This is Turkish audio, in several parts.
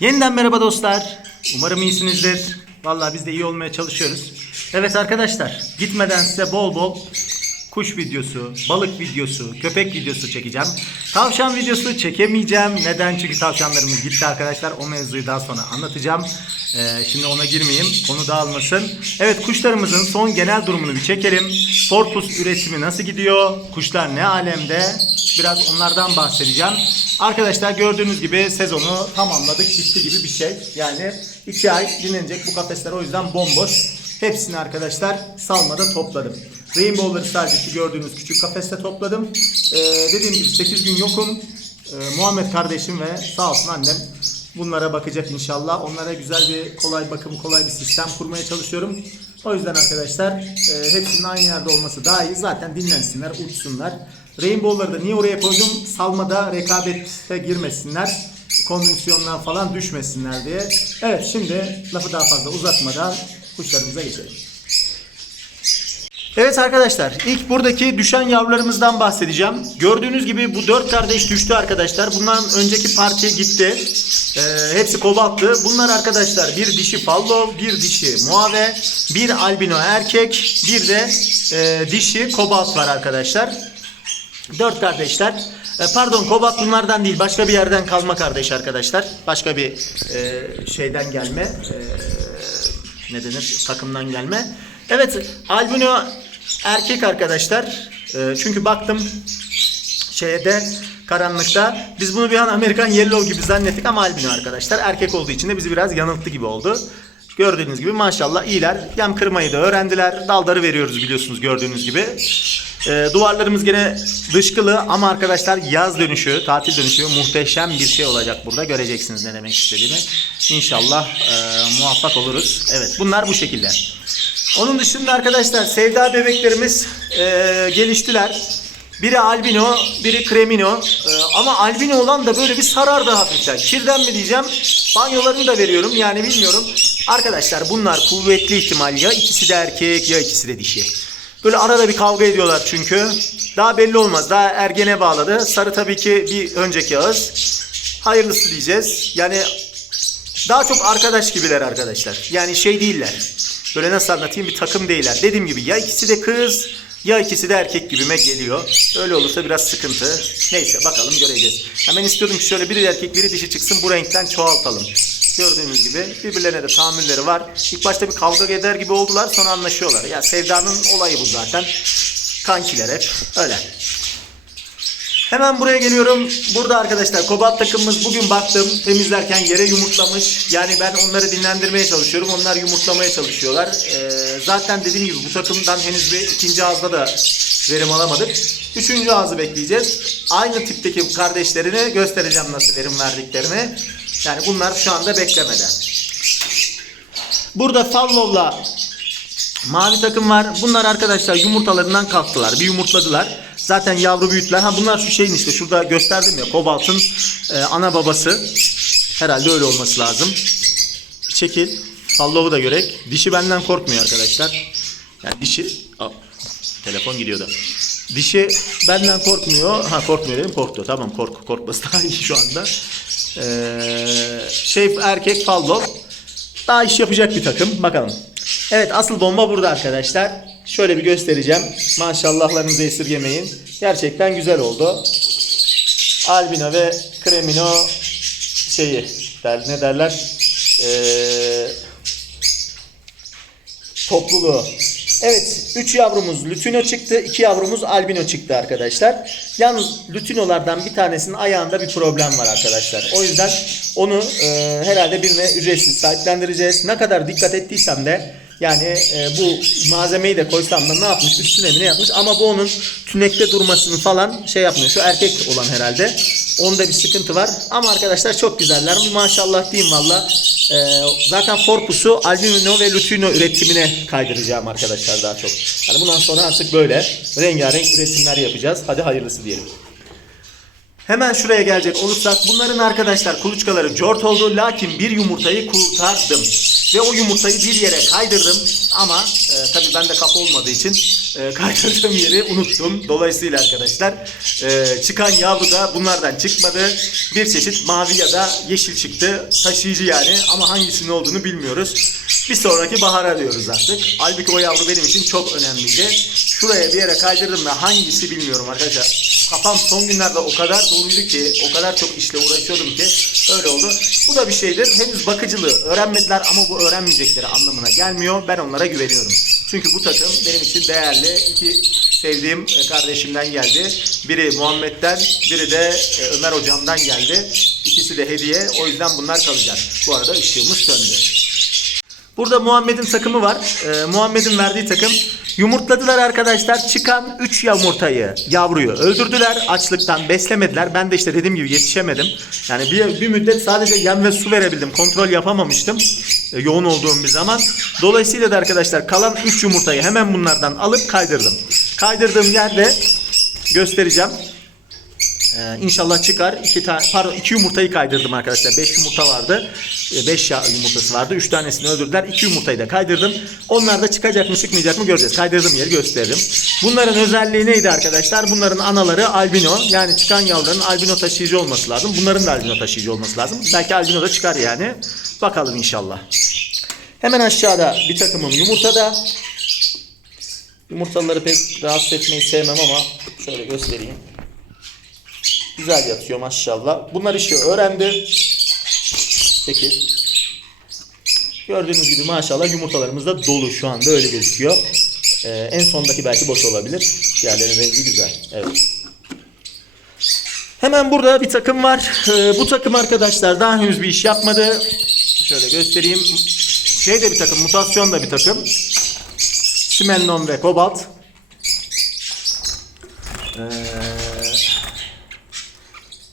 Yeniden merhaba dostlar. Umarım iyisinizdir. Vallahi biz de iyi olmaya çalışıyoruz. Evet arkadaşlar gitmeden size bol bol kuş videosu, balık videosu, köpek videosu çekeceğim. Tavşan videosu çekemeyeceğim. Neden? Çünkü tavşanlarımız gitti arkadaşlar. O mevzuyu daha sonra anlatacağım. Ee, şimdi ona girmeyeyim. Konu dağılmasın. Evet kuşlarımızın son genel durumunu bir çekelim. Porpus üretimi nasıl gidiyor? Kuşlar ne alemde? Biraz onlardan bahsedeceğim. Arkadaşlar gördüğünüz gibi sezonu tamamladık. Bitti gibi bir şey. Yani iki ay dinlenecek bu kafesler o yüzden bomboş. Hepsini arkadaşlar salmada topladım. Rainbow'ları sadece şu gördüğünüz küçük kafeste topladım. Ee, dediğim gibi 8 gün yokum. Ee, Muhammed kardeşim ve sağ olsun annem bunlara bakacak inşallah. Onlara güzel bir kolay bakım, kolay bir sistem kurmaya çalışıyorum. O yüzden arkadaşlar e, hepsinin aynı yerde olması daha iyi. Zaten dinlensinler, uçsunlar. Rainbow'ları da niye oraya koydum? Salmada rekabete girmesinler. Kondisyondan falan düşmesinler diye. Evet şimdi lafı daha fazla uzatmadan kuşlarımıza geçelim. Evet arkadaşlar ilk buradaki düşen yavrularımızdan bahsedeceğim. Gördüğünüz gibi bu dört kardeş düştü arkadaşlar. Bundan önceki partiye gitti. Ee, hepsi kobalttı. Bunlar arkadaşlar bir dişi fallo, bir dişi muave, bir albino erkek, bir de e, dişi kobalt var arkadaşlar. Dört kardeşler. E, pardon kobalt bunlardan değil başka bir yerden kalma kardeş arkadaşlar. Başka bir e, şeyden gelme. E, ne denir takımdan gelme. Evet albino erkek arkadaşlar. E, çünkü baktım şeyde karanlıkta. Biz bunu bir an Amerikan Yellow gibi zannettik ama albino arkadaşlar. Erkek olduğu için de bizi biraz yanılttı gibi oldu. Gördüğünüz gibi maşallah iyiler. Yem kırmayı da öğrendiler. Daldarı veriyoruz biliyorsunuz gördüğünüz gibi. Ee, duvarlarımız gene dışkılı ama arkadaşlar yaz dönüşü, tatil dönüşü muhteşem bir şey olacak burada. Göreceksiniz ne demek istediğimi. İnşallah e, muvaffak oluruz. Evet bunlar bu şekilde. Onun dışında arkadaşlar sevda bebeklerimiz e, geliştiler. Biri albino, biri kremino. E, ama albino olan da böyle bir sarardı hafiften. Kirden mi diyeceğim? Banyolarını da veriyorum yani bilmiyorum. Arkadaşlar bunlar kuvvetli ihtimal ya ikisi de erkek ya ikisi de dişi. Böyle arada bir kavga ediyorlar çünkü. Daha belli olmaz. Daha ergene bağladı. Sarı tabii ki bir önceki ağız. Hayırlısı diyeceğiz. Yani daha çok arkadaş gibiler arkadaşlar. Yani şey değiller. Böyle nasıl anlatayım bir takım değiller. Dediğim gibi ya ikisi de kız ya ikisi de erkek gibime geliyor. Öyle olursa biraz sıkıntı. Neyse bakalım göreceğiz. Hemen istiyordum ki şöyle biri erkek biri dişi çıksın bu renkten çoğaltalım. Gördüğünüz gibi birbirlerine de tahammülleri var. İlk başta bir kavga eder gibi oldular sonra anlaşıyorlar. Ya sevdanın olayı bu zaten. Kankiler hep öyle. Hemen buraya geliyorum. Burada arkadaşlar Kobat takımımız bugün baktım temizlerken yere yumurtlamış. Yani ben onları dinlendirmeye çalışıyorum. Onlar yumurtlamaya çalışıyorlar. Ee, zaten dediğim gibi bu takımdan henüz bir ikinci ağızda da verim alamadık. Üçüncü ağzı bekleyeceğiz. Aynı tipteki kardeşlerine göstereceğim nasıl verim verdiklerini. Yani bunlar şu anda beklemede. Burada Fallow'la Mavi takım var. Bunlar arkadaşlar yumurtalarından kalktılar. Bir yumurtladılar. Zaten yavru büyüttüler. Ha bunlar şu şeyin işte şurada gösterdim ya. Kobalt'ın e, ana babası. Herhalde öyle olması lazım. Bir çekil. Fallow'u da görek. Dişi benden korkmuyor arkadaşlar. Yani dişi... Aa, telefon gidiyordu. Dişi benden korkmuyor. Ha korkmuyor dedim korktu. Tamam kork korkması daha iyi şu anda. Ee, şey erkek Fallow. Daha iş yapacak bir takım. Bakalım. Evet asıl bomba burada arkadaşlar. Şöyle bir göstereceğim. Maşallahlarınızı esirgemeyin. Gerçekten güzel oldu. Albino ve Cremino şeyi der, ne derler? Ee, topluluğu. Evet 3 yavrumuz lütino çıktı. 2 yavrumuz albino çıktı arkadaşlar. Yalnız lütinolardan bir tanesinin ayağında bir problem var arkadaşlar. O yüzden onu e, herhalde birine ücretsiz sahiplendireceğiz. Ne kadar dikkat ettiysem de yani e, bu malzemeyi de koysam da ne yapmış üstüne mi ne yapmış ama bu onun tünekte durmasını falan şey yapmıyor. Şu erkek olan herhalde. Onda bir sıkıntı var. Ama arkadaşlar çok güzeller. Maşallah diyeyim valla. Ee, zaten Forpus'u albino ve lutino üretimine kaydıracağım arkadaşlar daha çok. Yani bundan sonra artık böyle rengarenk üretimler yapacağız. Hadi hayırlısı diyelim. Hemen şuraya gelecek olursak bunların arkadaşlar kuluçkaları cort oldu lakin bir yumurtayı kurtardım. Ve o yumurtayı bir yere kaydırdım ama e, tabii bende kafa olmadığı için e, kaydırdığım yeri unuttum. Dolayısıyla arkadaşlar e, çıkan yavru da bunlardan çıkmadı. Bir çeşit mavi ya da yeşil çıktı. Taşıyıcı yani ama hangisinin olduğunu bilmiyoruz. Bir sonraki bahara diyoruz artık. Halbuki o yavru benim için çok önemliydi. Şuraya bir yere kaydırdım ve hangisi bilmiyorum arkadaşlar. Kafam son günlerde o kadar doluydu ki, o kadar çok işle uğraşıyordum ki öyle oldu. Bu da bir şeydir. Henüz bakıcılığı öğrenmediler ama bu öğrenmeyecekleri anlamına gelmiyor. Ben onlara güveniyorum. Çünkü bu takım benim için değerli. İki sevdiğim e, kardeşimden geldi. Biri Muhammed'den, biri de e, Ömer hocamdan geldi. İkisi de hediye. O yüzden bunlar kalacak. Bu arada ışığımız söndü. Burada Muhammed'in takımı var. Ee, Muhammed'in verdiği takım. Yumurtladılar arkadaşlar. Çıkan 3 yumurtayı, yavruyu öldürdüler. Açlıktan beslemediler. Ben de işte dediğim gibi yetişemedim. Yani bir, bir müddet sadece yem ve su verebildim. Kontrol yapamamıştım. e, yoğun olduğum bir zaman. Dolayısıyla da arkadaşlar kalan 3 yumurtayı hemen bunlardan alıp kaydırdım. Kaydırdığım yerde göstereceğim. Ee, inşallah çıkar. İki tane pardon iki yumurtayı kaydırdım arkadaşlar. 5 yumurta vardı. 5 yumurtası vardı. 3 tanesini öldürdüler. 2 yumurtayı da kaydırdım. Onlar da çıkacak mı çıkmayacak mı göreceğiz. Kaydırdığım yeri gösteririm. Bunların özelliği neydi arkadaşlar? Bunların anaları albino. Yani çıkan yavruların albino taşıyıcı olması lazım. Bunların da albino taşıyıcı olması lazım. Belki albino da çıkar yani. Bakalım inşallah. Hemen aşağıda bir takımım yumurtada. Yumurtaları pek rahatsız etmeyi sevmem ama şöyle göstereyim. Güzel yatıyor maşallah. Bunlar işi öğrendi. Peki. Gördüğünüz gibi maşallah yumurtalarımız da dolu şu anda öyle gözüküyor. Ee, en sondaki belki boş olabilir. Diğerlerinin rengi güzel. Evet. Hemen burada bir takım var. Ee, bu takım arkadaşlar daha henüz bir iş yapmadı. Şöyle göstereyim. Şey de bir takım, mutasyon da bir takım. Simennon ve Kobalt. Ee,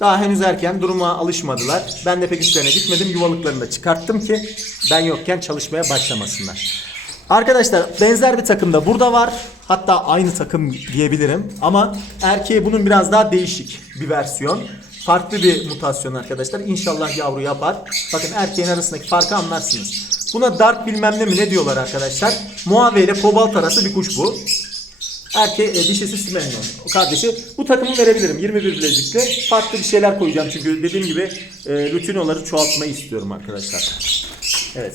daha henüz erken duruma alışmadılar. Ben de pek üstlerine gitmedim. Yuvalıklarını da çıkarttım ki ben yokken çalışmaya başlamasınlar. Arkadaşlar benzer bir takım da burada var. Hatta aynı takım diyebilirim. Ama erkeği bunun biraz daha değişik bir versiyon. Farklı bir mutasyon arkadaşlar. İnşallah yavru yapar. Bakın erkeğin arasındaki farkı anlarsınız. Buna dark bilmem ne mi ne diyorlar arkadaşlar. Muave ile kobalt arası bir kuş bu. Erkeği, e, dişisi Simenon. Kardeşi. Bu takımı verebilirim. 21 bilezikli. Farklı bir şeyler koyacağım çünkü dediğim gibi e, lutinoları çoğaltmayı istiyorum arkadaşlar. Evet.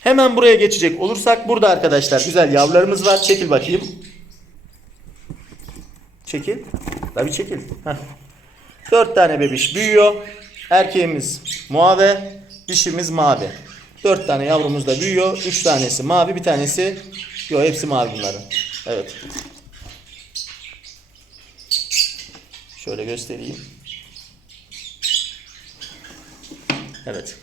Hemen buraya geçecek olursak burada arkadaşlar güzel yavrularımız var. Çekil bakayım. Çekil. Tabii çekil. Heh. 4 tane bebiş büyüyor. Erkeğimiz muave, dişimiz mavi. 4 tane yavrumuz da büyüyor. 3 tanesi mavi, bir tanesi yok hepsi mavi bunların. Evet. Şöyle göstereyim. Evet.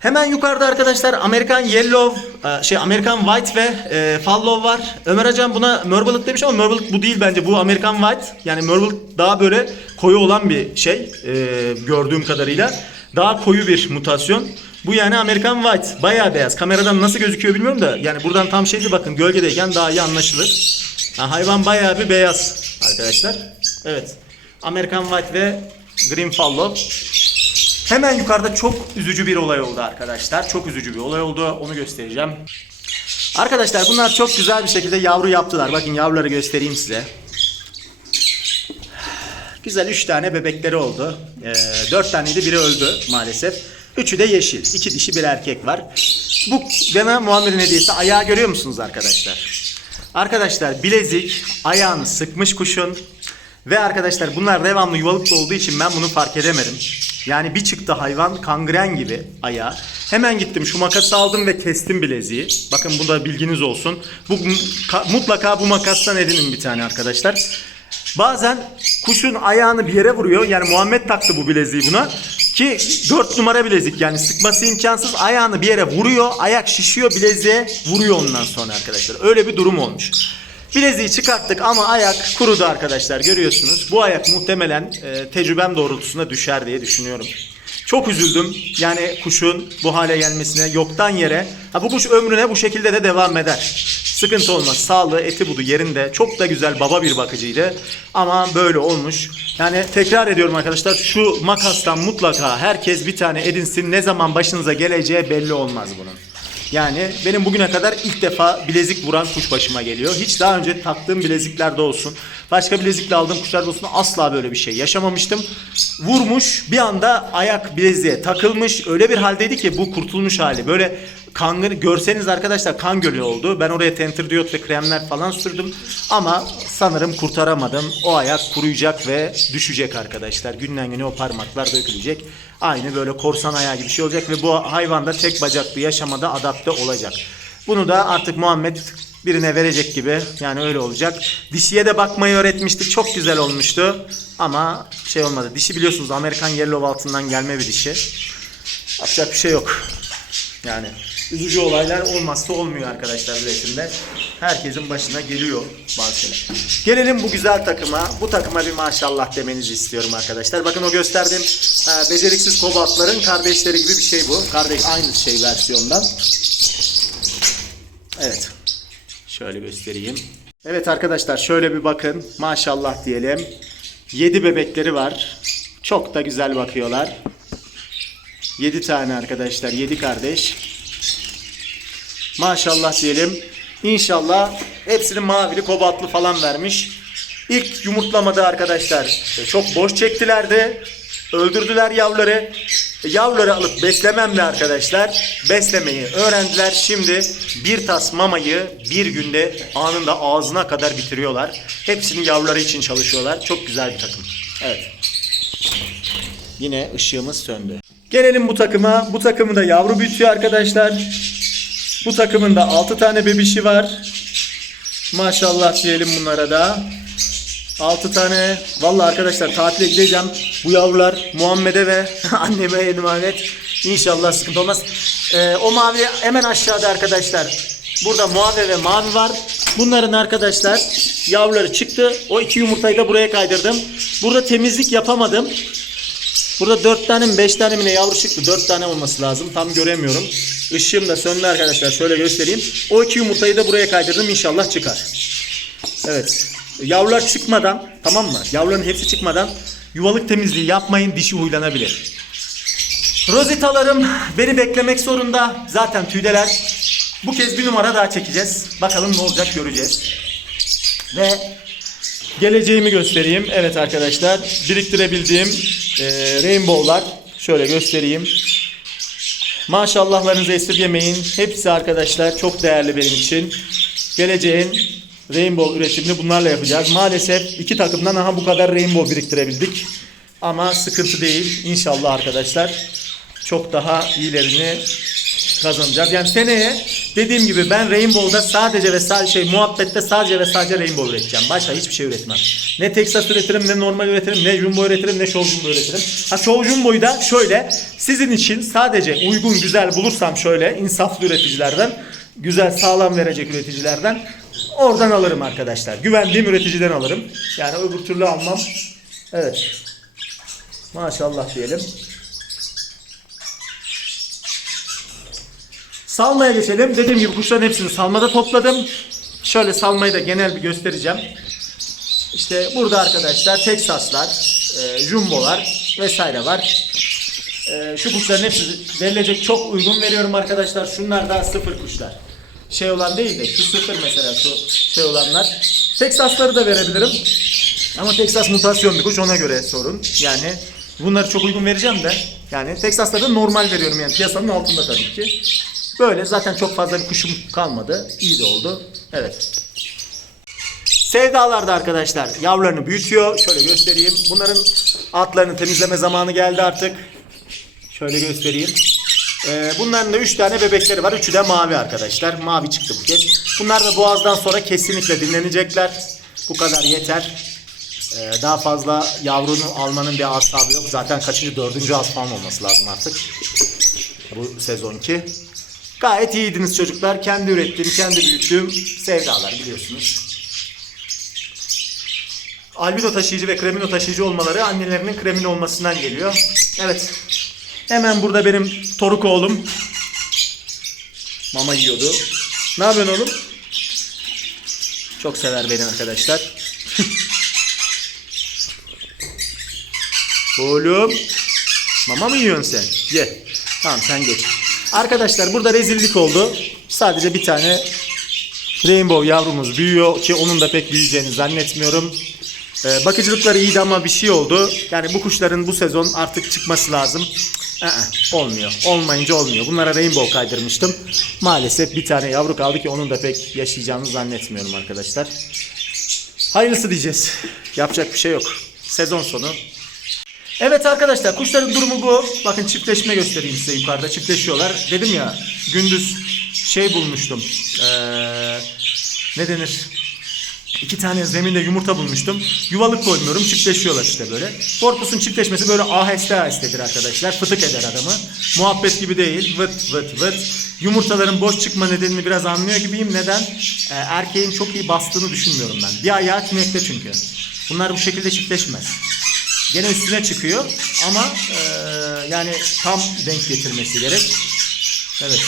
Hemen yukarıda arkadaşlar Amerikan Yellow, e, şey Amerikan White ve e, Fallow var. Ömer Hocam buna Murbalık demiş ama Murbalık bu değil bence. Bu Amerikan White. Yani Murbalık daha böyle koyu olan bir şey e, gördüğüm kadarıyla. Daha koyu bir mutasyon. Bu yani Amerikan White. Bayağı beyaz. Kameradan nasıl gözüküyor bilmiyorum da. Yani buradan tam şeydi bakın gölgedeyken daha iyi anlaşılır. Ha, hayvan bayağı bir beyaz arkadaşlar. Evet. Amerikan White ve Green Fallow. Hemen yukarıda çok üzücü bir olay oldu arkadaşlar. Çok üzücü bir olay oldu. Onu göstereceğim. Arkadaşlar bunlar çok güzel bir şekilde yavru yaptılar. Bakın yavruları göstereyim size. Güzel 3 tane bebekleri oldu. Ee, 4 taneydi biri öldü maalesef. Üçü de yeşil. 2 dişi bir erkek var. Bu bana Muhammed'in hediyesi. Ayağı görüyor musunuz arkadaşlar? Arkadaşlar bilezik ayağını sıkmış kuşun. Ve arkadaşlar bunlar devamlı yuvalıkta olduğu için ben bunu fark edemedim. Yani bir çıktı hayvan kangren gibi ayağı. Hemen gittim şu makası aldım ve kestim bileziği. Bakın bu da bilginiz olsun. Bu ka- mutlaka bu makastan edinin bir tane arkadaşlar. Bazen kuşun ayağını bir yere vuruyor. Yani Muhammed taktı bu bileziği buna. Ki 4 numara bilezik yani sıkması imkansız. Ayağını bir yere vuruyor. Ayak şişiyor bileziğe vuruyor ondan sonra arkadaşlar. Öyle bir durum olmuş. Bileziği çıkarttık ama ayak kurudu arkadaşlar görüyorsunuz. Bu ayak muhtemelen e, tecrübem doğrultusunda düşer diye düşünüyorum. Çok üzüldüm yani kuşun bu hale gelmesine yoktan yere. Ha bu kuş ömrüne bu şekilde de devam eder. Sıkıntı olmaz. Sağlığı, eti budu yerinde. Çok da güzel baba bir bakıcıydı. Ama böyle olmuş. Yani tekrar ediyorum arkadaşlar şu makastan mutlaka herkes bir tane edinsin. Ne zaman başınıza geleceği belli olmaz bunun. Yani benim bugüne kadar ilk defa bilezik vuran kuş başıma geliyor. Hiç daha önce taktığım bileziklerde olsun, başka bilezikle aldığım kuşlarda olsun asla böyle bir şey yaşamamıştım. Vurmuş bir anda ayak bileziğe takılmış. Öyle bir haldeydi ki bu kurtulmuş hali. Böyle kan görseniz arkadaşlar kan gölü oldu. Ben oraya tenter diyot ve kremler falan sürdüm. Ama sanırım kurtaramadım. O ayak kuruyacak ve düşecek arkadaşlar. Günden güne o parmaklar dökülecek. Aynı böyle korsan ayağı gibi şey olacak ve bu hayvan da tek bacaklı yaşamada adapte olacak. Bunu da artık Muhammed birine verecek gibi yani öyle olacak. Dişiye de bakmayı öğretmiştik. Çok güzel olmuştu. Ama şey olmadı. Dişi biliyorsunuz Amerikan Yellow altından gelme bir dişi. Yapacak bir şey yok. Yani üzücü olaylar olmazsa olmuyor arkadaşlar üretimde. Herkesin başına geliyor bazı şeyler. Gelelim bu güzel takıma. Bu takıma bir maşallah demenizi istiyorum arkadaşlar. Bakın o gösterdiğim e, beceriksiz kobaltların kardeşleri gibi bir şey bu. Kardeş aynı şey versiyondan. Evet. Şöyle göstereyim. Evet arkadaşlar şöyle bir bakın. Maşallah diyelim. 7 bebekleri var. Çok da güzel bakıyorlar. 7 tane arkadaşlar. 7 kardeş. Maşallah diyelim. İnşallah hepsini mavili kobaltlı falan vermiş. İlk yumurtlamada arkadaşlar e, çok boş çektilerdi. Öldürdüler yavruları. E, Yavruları alıp beslememle arkadaşlar beslemeyi öğrendiler. Şimdi bir tas mamayı bir günde anında ağzına kadar bitiriyorlar. Hepsini yavruları için çalışıyorlar. Çok güzel bir takım. Evet. Yine ışığımız söndü. Gelelim bu takıma. Bu takımı da yavru büyütüyor arkadaşlar. Bu takımın da 6 tane bebişi var. Maşallah diyelim bunlara da. 6 tane. Vallahi arkadaşlar tatile gideceğim. Bu yavrular Muhammed'e ve anneme emanet. İnşallah sıkıntı olmaz. Ee, o mavi hemen aşağıda arkadaşlar. Burada muave ve mavi var. Bunların arkadaşlar yavruları çıktı. O iki yumurtayı da buraya kaydırdım. Burada temizlik yapamadım. Burada 4 tane mi 5 tane mi ne yavru çıktı. 4 tane olması lazım. Tam göremiyorum. Işığım da söndü arkadaşlar. Şöyle göstereyim. O iki yumurtayı da buraya kaydırdım. İnşallah çıkar. Evet. Yavrular çıkmadan tamam mı? Yavruların hepsi çıkmadan yuvalık temizliği yapmayın. Dişi huylanabilir. Rozitalarım beni beklemek zorunda. Zaten tüydeler. Bu kez bir numara daha çekeceğiz. Bakalım ne olacak göreceğiz. Ve geleceğimi göstereyim. Evet arkadaşlar biriktirebildiğim e, rainbow'lar şöyle göstereyim. Maşallahlarınızı esirgemeyin. Hepsi arkadaşlar çok değerli benim için. Geleceğin rainbow üretimini bunlarla yapacağız. Maalesef iki takımdan aha bu kadar rainbow biriktirebildik. Ama sıkıntı değil. İnşallah arkadaşlar çok daha iyilerini kazanacağız. Yani seneye dediğim gibi ben Rainbow'da sadece ve sadece şey muhabbette sadece ve sadece Rainbow üreteceğim. Başka hiçbir şey üretmem. Ne Texas üretirim, ne normal üretirim, ne Jumbo üretirim, ne Show Jumbo üretirim. Ha Show Jumbo'yu da şöyle sizin için sadece uygun güzel bulursam şöyle insaflı üreticilerden, güzel sağlam verecek üreticilerden oradan alırım arkadaşlar. Güvendiğim üreticiden alırım. Yani öbür türlü almam. Evet. Maşallah diyelim. Salmaya geçelim. Dediğim gibi kuşların hepsini salmada topladım. Şöyle salmayı da genel bir göstereceğim. İşte burada arkadaşlar Teksaslar, e, Jumbo'lar vesaire var. E, şu kuşların hepsi verilecek çok uygun veriyorum arkadaşlar. Şunlar daha sıfır kuşlar. Şey olan değil de şu sıfır mesela şu şey olanlar. Teksasları da verebilirim. Ama Texas mutasyon bir kuş ona göre sorun. Yani bunları çok uygun vereceğim de yani Texasları da normal veriyorum yani piyasanın altında tabii ki. Böyle zaten çok fazla bir kuşum kalmadı. İyi de oldu. Evet. Sevdalarda arkadaşlar yavrularını büyütüyor. Şöyle göstereyim. Bunların altlarını temizleme zamanı geldi artık. Şöyle göstereyim. Ee, bunların da 3 tane bebekleri var. Üçü de mavi arkadaşlar. Mavi çıktı bu kez. Bunlar da boğazdan sonra kesinlikle dinlenecekler. Bu kadar yeter. Ee, daha fazla yavrunu almanın bir asabı yok. Zaten kaçıncı dördüncü az falan olması lazım artık. Bu sezonki. Gayet iyiydiniz çocuklar. Kendi ürettiğim, kendi büyüttüğüm sevdalar biliyorsunuz. Albino taşıyıcı ve kremino taşıyıcı olmaları annelerinin kremin olmasından geliyor. Evet. Hemen burada benim toruk oğlum. Mama yiyordu. Ne yapıyorsun oğlum? Çok sever beni arkadaşlar. oğlum. Mama mı yiyorsun sen? Ye. Tamam sen geç. Arkadaşlar burada rezillik oldu. Sadece bir tane Rainbow yavrumuz büyüyor ki onun da pek büyüyeceğini zannetmiyorum. Ee, bakıcılıkları iyiydi ama bir şey oldu. Yani bu kuşların bu sezon artık çıkması lazım. I-ı, olmuyor. Olmayınca olmuyor. Bunlara Rainbow kaydırmıştım. Maalesef bir tane yavru kaldı ki onun da pek yaşayacağını zannetmiyorum arkadaşlar. Hayırlısı diyeceğiz. Yapacak bir şey yok. Sezon sonu. Evet arkadaşlar kuşların durumu bu. Bakın çiftleşme göstereyim size yukarıda. Çiftleşiyorlar. Dedim ya gündüz şey bulmuştum. Ee, ne denir? İki tane zeminde yumurta bulmuştum. Yuvalık koymuyorum. Çiftleşiyorlar işte böyle. Korpus'un çiftleşmesi böyle aheste ahestedir arkadaşlar. Fıtık eder adamı. Muhabbet gibi değil. Vıt vıt vıt. Yumurtaların boş çıkma nedenini biraz anlıyor gibiyim. Neden? Ee, erkeğin çok iyi bastığını düşünmüyorum ben. Bir ayağı tünekte çünkü. Bunlar bu şekilde çiftleşmez. Gene üstüne çıkıyor ama eee, yani tam denk getirmesi gerek. Evet.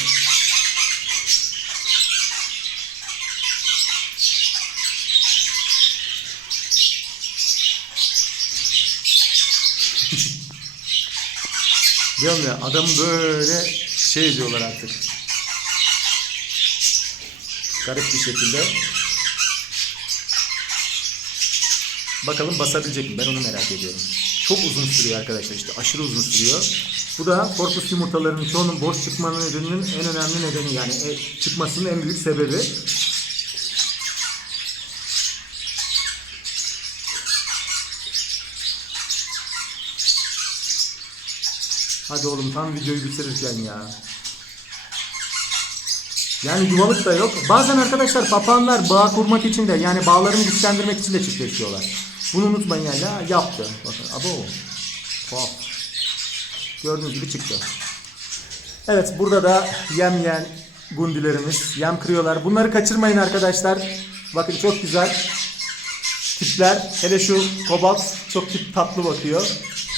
Diyorum ya adam böyle şey diyorlar artık. Garip bir şekilde. Bakalım basabilecek mi? Ben onu merak ediyorum. Çok uzun sürüyor arkadaşlar işte aşırı uzun sürüyor. Bu da korpus yumurtalarının çoğunun boş çıkma nedeninin en önemli nedeni yani e, çıkmasının en büyük sebebi. Hadi oğlum tam videoyu bitirirken ya. Yani yuvalık da yok. Bazen arkadaşlar papağanlar bağ kurmak için de yani bağlarını güçlendirmek için de çiftleşiyorlar. Bunu unutmayın yani. Ha, yaptı. Bakın abo. Tuhaf. Gördüğünüz gibi çıktı. Evet burada da yem yiyen gundilerimiz. Yem kırıyorlar. Bunları kaçırmayın arkadaşlar. Bakın çok güzel tipler. Hele şu kobalt çok tip tatlı bakıyor.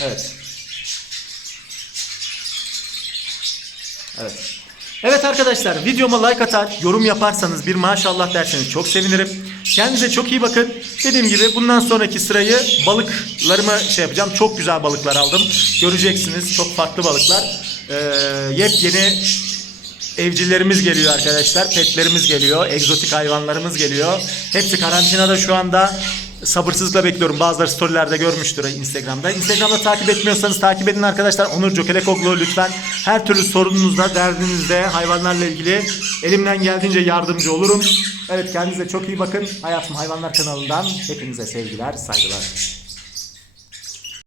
Evet. Evet. Evet arkadaşlar videoma like atar, yorum yaparsanız bir maşallah derseniz çok sevinirim. Kendinize çok iyi bakın. Dediğim gibi bundan sonraki sırayı balıklarıma şey yapacağım. Çok güzel balıklar aldım. Göreceksiniz çok farklı balıklar. Ee, yepyeni evcillerimiz geliyor arkadaşlar. Petlerimiz geliyor. Egzotik hayvanlarımız geliyor. Hepsi karantinada şu anda. Sabırsızlıkla bekliyorum. Bazıları storylerde görmüştür Instagram'da. Instagram'da takip etmiyorsanız takip edin arkadaşlar. Onur Jokelekoglu lütfen. Her türlü sorununuzda, derdinizde hayvanlarla ilgili elimden geldiğince yardımcı olurum. Evet kendinize çok iyi bakın. Hayatım Hayvanlar kanalından hepinize sevgiler, saygılar.